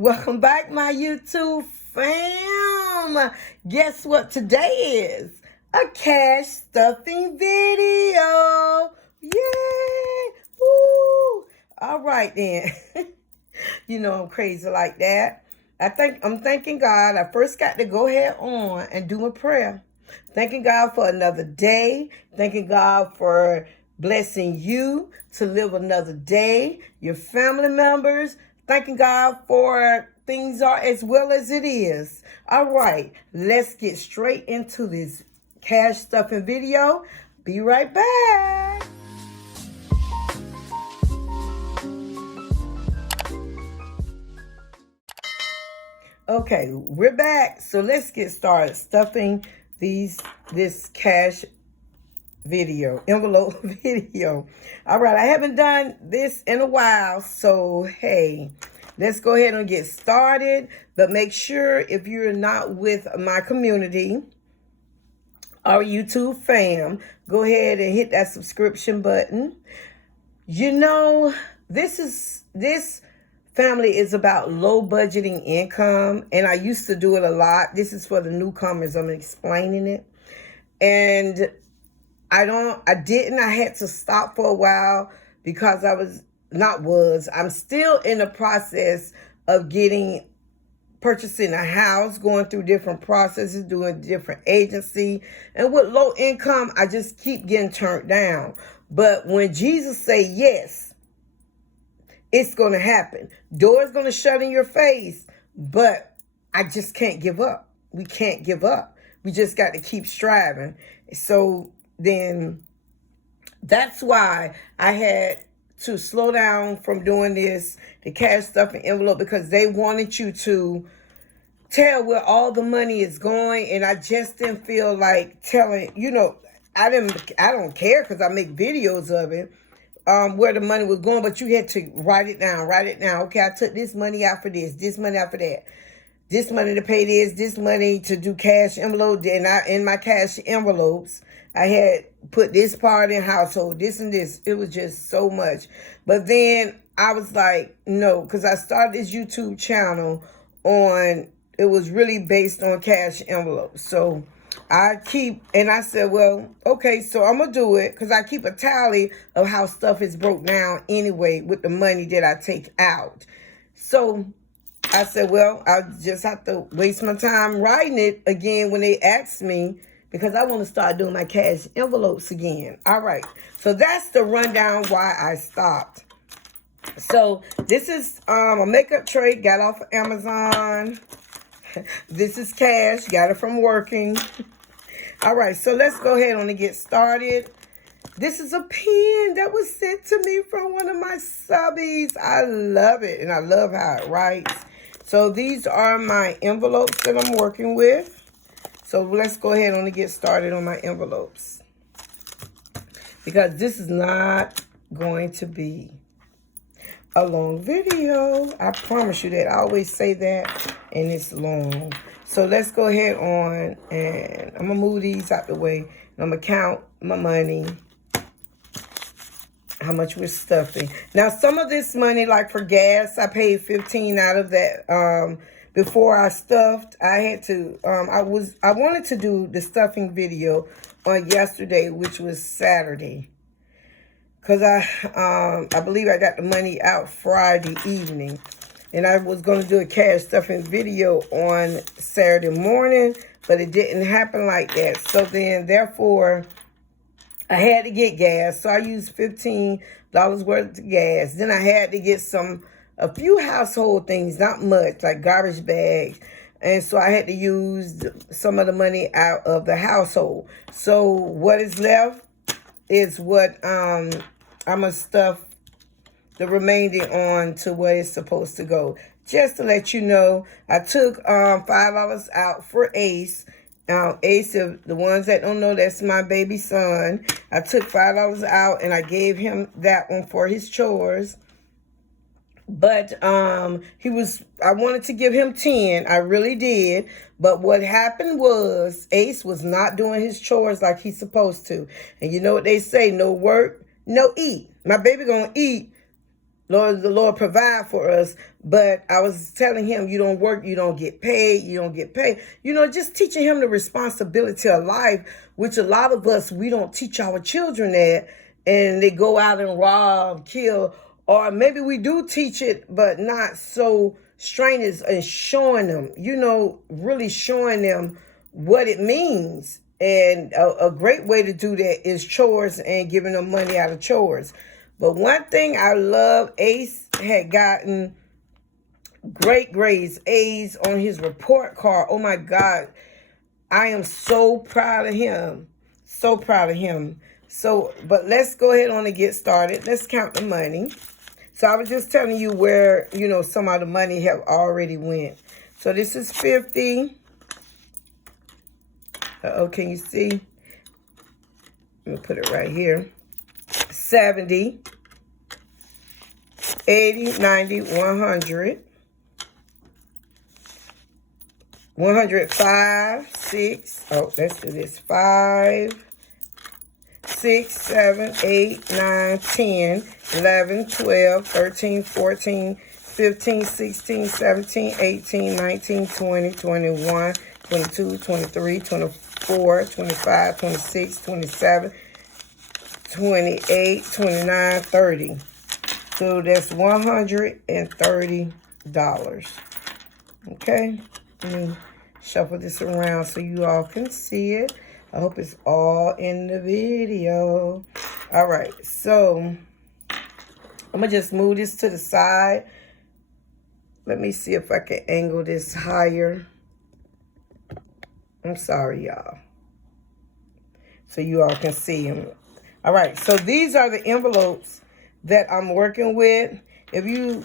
Welcome back, my YouTube fam. Guess what today is? A cash stuffing video. Yay! Woo! All right then. You know I'm crazy like that. I'm thanking God. I first got to go ahead on and do a prayer. Thanking God for another day. Thanking God for blessing you to live another day. Your family members. Thanking God for things are as well as it is. All right, let's get straight into this cash stuffing video. Be right back. Okay, we're back. So let's get started stuffing this cash envelope video. All right, I haven't done this in a while, so hey, let's go ahead and get started. But make sure if you're not with my community, our YouTube fam, go ahead and hit that subscription button. You know, this family is about low budgeting income, and I used to do it a lot. This is for the newcomers. I'm explaining it. And I had to stop for a while because I'm still in the process of purchasing a house, going through different processes, doing different agency. And with low income, I just keep getting turned down. But when Jesus say yes, it's going to happen. Doors going to shut in your face, but I just can't give up. We can't give up. We just got to keep striving. So then that's why I had to slow down from doing the cash stuffing envelope, because they wanted you to tell where all the money is going. And I just didn't feel like telling, I don't care because I make videos of it, where the money was going, but you had to write it down. Okay, I took this money out for this money out for that. This money to pay this money to do cash envelope. And in my cash envelopes, I had put this part in household, this and this. It was just so much. But then I was like, no, because I started this YouTube channel it was really based on cash envelopes. So I said, well, okay, so I'm going to do it, because I keep a tally of how stuff is broke down anyway with the money that I take out. So I said, well, I'll just have to waste my time writing it again when they ask me, because I want to start doing my cash envelopes again. All right. So that's the rundown why I stopped. So this is a makeup tray, got off of Amazon. This is cash, got it from working. All right. So let's go ahead on and get started. This is a pen that was sent to me from one of my subbies. I love it, and I love how it writes. So these are my envelopes that I'm working with. So let's go ahead on and get started on my envelopes, because this is not going to be a long video. I promise you that. I always say that, and it's long. So let's go ahead on, and I'm going to move these out the way. And I'm going to count my money, how much we're stuffing. Now, some of this money, like for gas, I paid $15 out of that. Before I stuffed, I had to, I wanted to do the stuffing video on yesterday, which was Saturday. Because I believe I got the money out Friday evening. And I was going to do a cash stuffing video on Saturday morning, but it didn't happen like that. So then, therefore, I had to get gas. So I used $15 worth of gas. Then I had to get a few household things, not much, like garbage bags. And so I had to use some of the money out of the household. So what is left is what I'm going to stuff the remainder on to where it's supposed to go. Just to let you know, I took $5 out for Ace. Ace, the ones that don't know, that's my baby son. I took $5 out and I gave him that one for his chores. But I wanted to give him 10. I really did. But what happened was Ace was not doing his chores like he's supposed to. And you know what they say, no work, no eat. My baby gonna eat, Lord, the Lord provide for us. But I was telling him, you don't work, you don't get paid, you don't get paid. You know, just teaching him the responsibility of life, which a lot of us, we don't teach our children that. And they go out and rob, kill, or maybe we do teach it, but not so strenuous and showing them, you know, really showing them what it means. And a great way to do that is chores and giving them money out of chores. But one thing I love, Ace had gotten great grades, A's on his report card. Oh my God. I am so proud of him. So proud of him. So, but let's go ahead on and get started. Let's count the money. So I was just telling you where, you know, some of the money have already went. So this is 50. Uh-oh, can you see? Let me put it right here. 70, 80, 90, 100, 105, 6. Oh, let's do this. 5, 6, 7, 8, 9, 10, 11, 12, 13, 14, 15, 16, 17, 18, 19, 20, 21, 22, 23, 24, 25, 26, 27, 28, 29, 30. So that's $130. Okay. Let me shuffle this around so you all can see it. I hope it's all in the video. All right. So I'm going to just move this to the side. Let me see if I can angle this higher. I'm sorry, y'all. So you all can see them. All right. So these are the envelopes that I'm working with. If you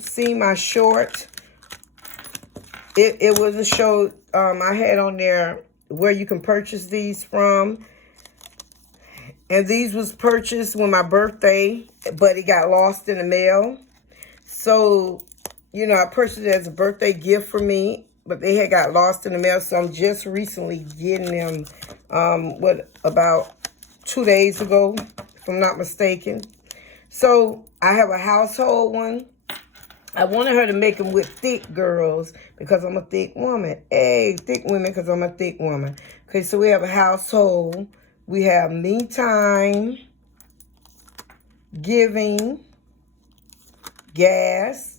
see my short, it was a show I had on there where you can purchase these from. And these was purchased when my birthday, but it got lost in the mail. So, you know, I purchased it as a birthday gift for me, but they had got lost in the mail. So I'm just recently getting them, about 2 days ago, if I'm not mistaken. So I have a household one. I wanted her to make them with thick girls because I'm a thick woman. Hey, thick women because I'm a thick woman. Okay, so we have a household. We have me time, giving, gas,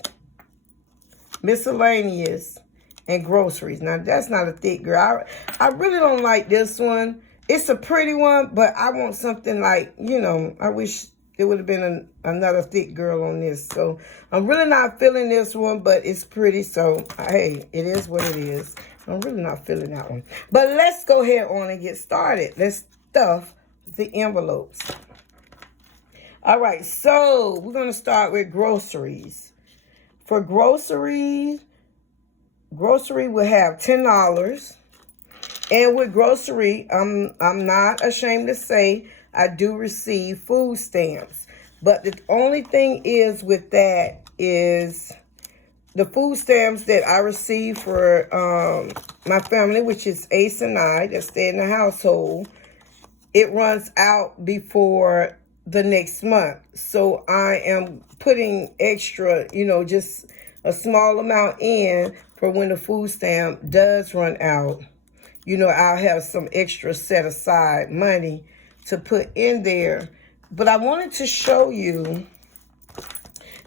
miscellaneous, and groceries. Now, that's not a thick girl. I really don't like this one. It's a pretty one, but I want something like, you know, I wish there would have been another thick girl on this. So I'm really not feeling this one, but it's pretty. So, hey, it is what it is. I'm really not feeling that one. But let's go ahead on and get started. Let's stuff the envelopes. All right, so we're going to start with groceries. For grocery will have $10. And with grocery, I'm not ashamed to say I do receive food stamps. But the only thing is with that is the food stamps that I receive for my family, which is Ace and I that stay in the household, it runs out before the next month. So I am putting extra, you know, just a small amount in for when the food stamp does run out. You know, I'll have some extra set aside money to put in there. But I wanted to show you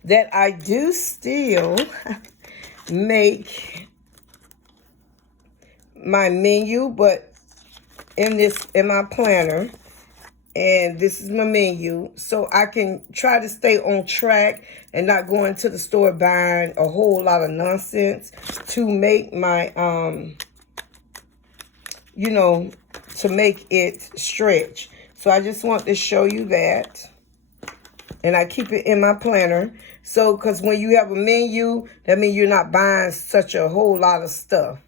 that I do still make my menu, but in my planner. And this is my menu. So I can try to stay on track and not go into the store buying a whole lot of nonsense to make my, you know, to make it stretch. So I just want to show you that. And I keep it in my planner. So, because when you have a menu, that means you're not buying such a whole lot of stuff,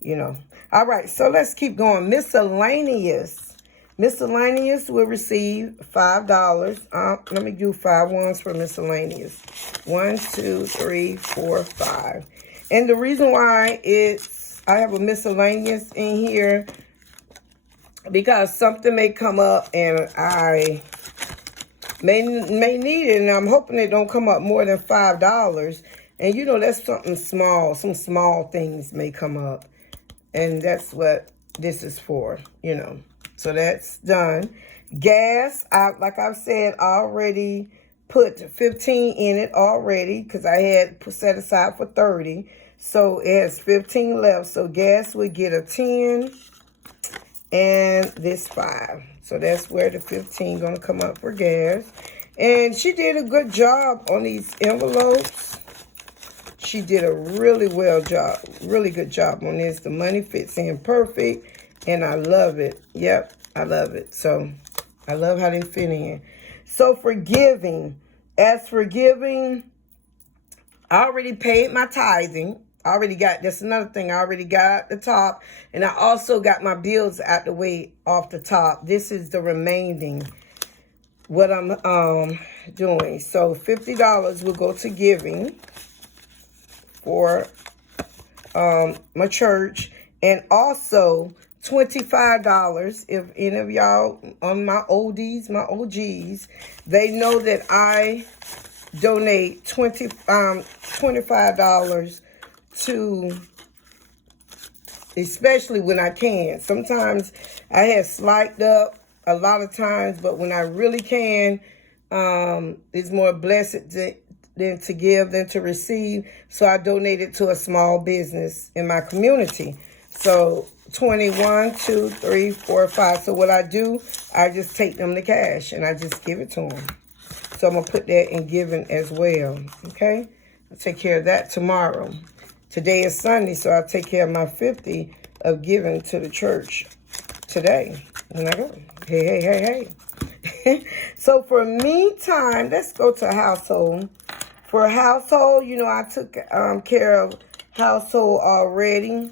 you know. All right, so let's keep going. Miscellaneous. Miscellaneous will receive $5. Let me do 5 ones for miscellaneous. 1, 2, 3, 4, 5. And the reason why I have a miscellaneous in here, because something may come up and I may need it, and I'm hoping it don't come up more than $5. And you know, that's something small. Some small things may come up, and that's what this is for, you know. So that's done. Gas, like I've said, I already put 15 in it already because I had set aside for 30. So it has 15 left. So gas would get a 10 and this 5. So that's where the 15 gonna come up for gas. And she did a good job on these envelopes. She did a really good job on this. The money fits in perfect, and I love it. Yep, I love it. So I love how they fit in. So for giving, as for giving, I already paid my tithing. That's another thing. I already got out the top, and I also got my bills out the way off the top. This is the remaining, what I'm doing. So $50 will go to giving for my church, and also $25 if any of y'all on my oldies, my OGs, they know that I donate $25 to, especially when I can. Sometimes I have slacked up a lot of times, but when I really can, it's more blessed than to give than to receive. So I donated to a small business in my community. So 21, 2, 3, 4, 5. So what I do, I just take them the cash and I just give it to them. So I'm going to put that in giving as well. Okay? I'll take care of that tomorrow. Today is Sunday, so I'll take care of my 50 of giving to the church today when I go. Hey. So for me time, let's go to household. For household, you know, I took care of household already.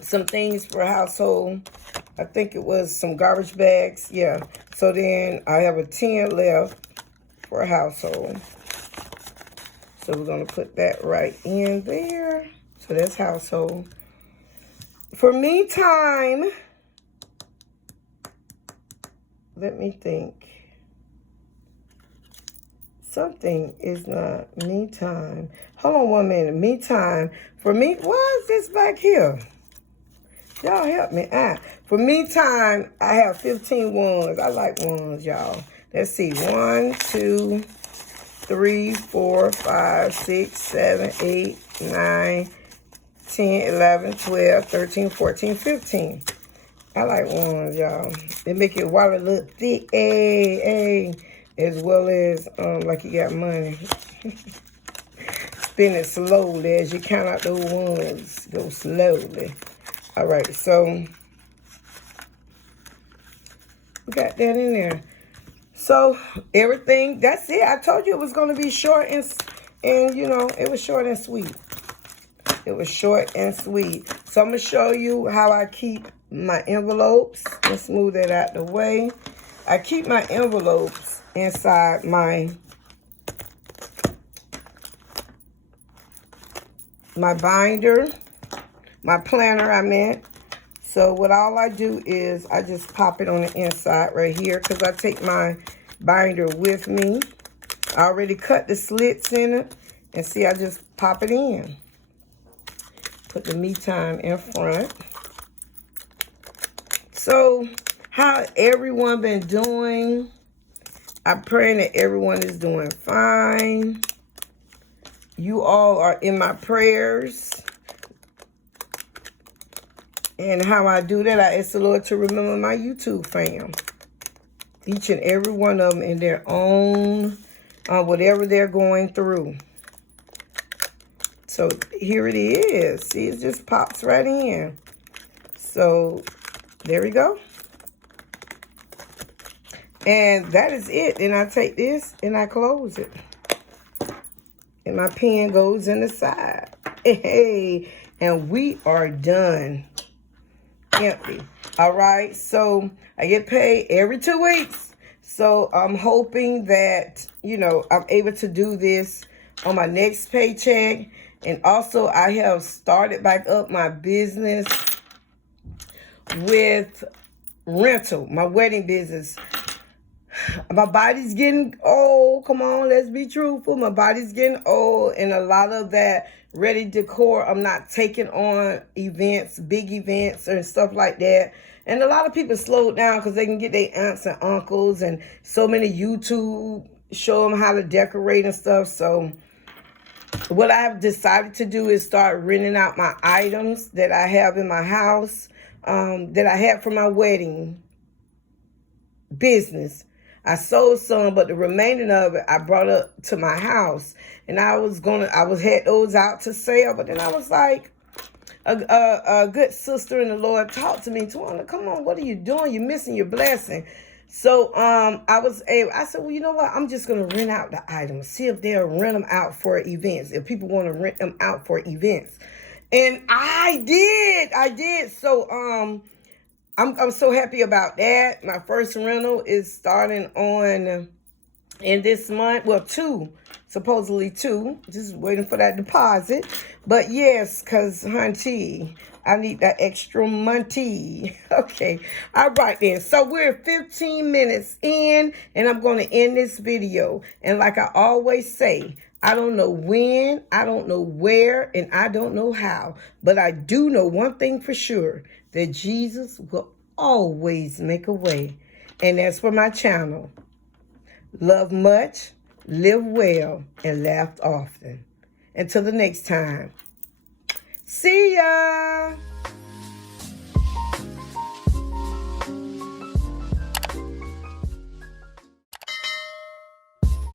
Some things for household. I think it was some garbage bags. Yeah. So then I have a 10 left for household. So we're going to put that right in there. So that's household. For me time, let me think. Something is not me time. Hold on 1 minute. Me time. For me, why is this back here? Y'all help me out. For me time, I have 15 ones. I like ones, y'all. Let's see. 1, 2, 3, 4, 5, 6, 7, 8, 9, 10, 11, 12, 13, 14, 15. I like ones, y'all. They make your wallet look thick, as well as like you got money. Spin it slowly as you count out those ones. Go slowly. All right, so we got that in there. So everything, that's it. I told you it was going to be short and you know, it was short and sweet. It was short and sweet. So I'm going to show you how I keep my envelopes. Let's move that out the way. I keep my envelopes inside my binder, my planner, I meant. So what all I do is I just pop it on the inside right here because I take my binder with me. I already cut the slits in it. And see, I just pop it in. Put the me time in front. So how everyone been doing? I'm praying that everyone is doing fine. You all are in my prayers. And how I do that, I ask the Lord to remember my YouTube fam. Each and every one of them in their own, whatever they're going through. So here it is. See, it just pops right in. So there we go. And that is it. And I take this and I close it. And my pen goes in the side. Hey, and we are done. Empty. All right, so I get paid every 2 weeks. So I'm hoping that, you know, I'm able to do this on my next paycheck. And also I have started back up my business with rental, my wedding business. My body's getting old. Come on, let's be truthful. My body's getting old, and a lot of that ready decor, I'm not taking on events, big events and stuff like that. And a lot of people slowed down because they can get their aunts and uncles, and so many YouTube show them how to decorate and stuff. So what I've decided to do is start renting out my items that I have in my house, that I had for my wedding business. I sold some, but the remaining of it I brought up to my house, and I had those out to sell. But then I was like, a good sister in the Lord talked to me, Towanda, come on, what are you doing? You're missing your blessing. So I said, well, you know what? I'm just gonna rent out the items, see if they'll rent them out for events, if people want to rent them out for events. And I did. So I'm so happy about that. My first rental is starting on in this month. Well, supposedly two. Just waiting for that deposit. But yes, because, hunty, I need that extra money. Okay. All right then. So we're 15 minutes in, and I'm going to end this video. And like I always say, I don't know when, I don't know where, and I don't know how. But I do know one thing for sure, that Jesus will always make a way. And that's for my channel. Love much, live well, and laugh often. Until the next time. See ya!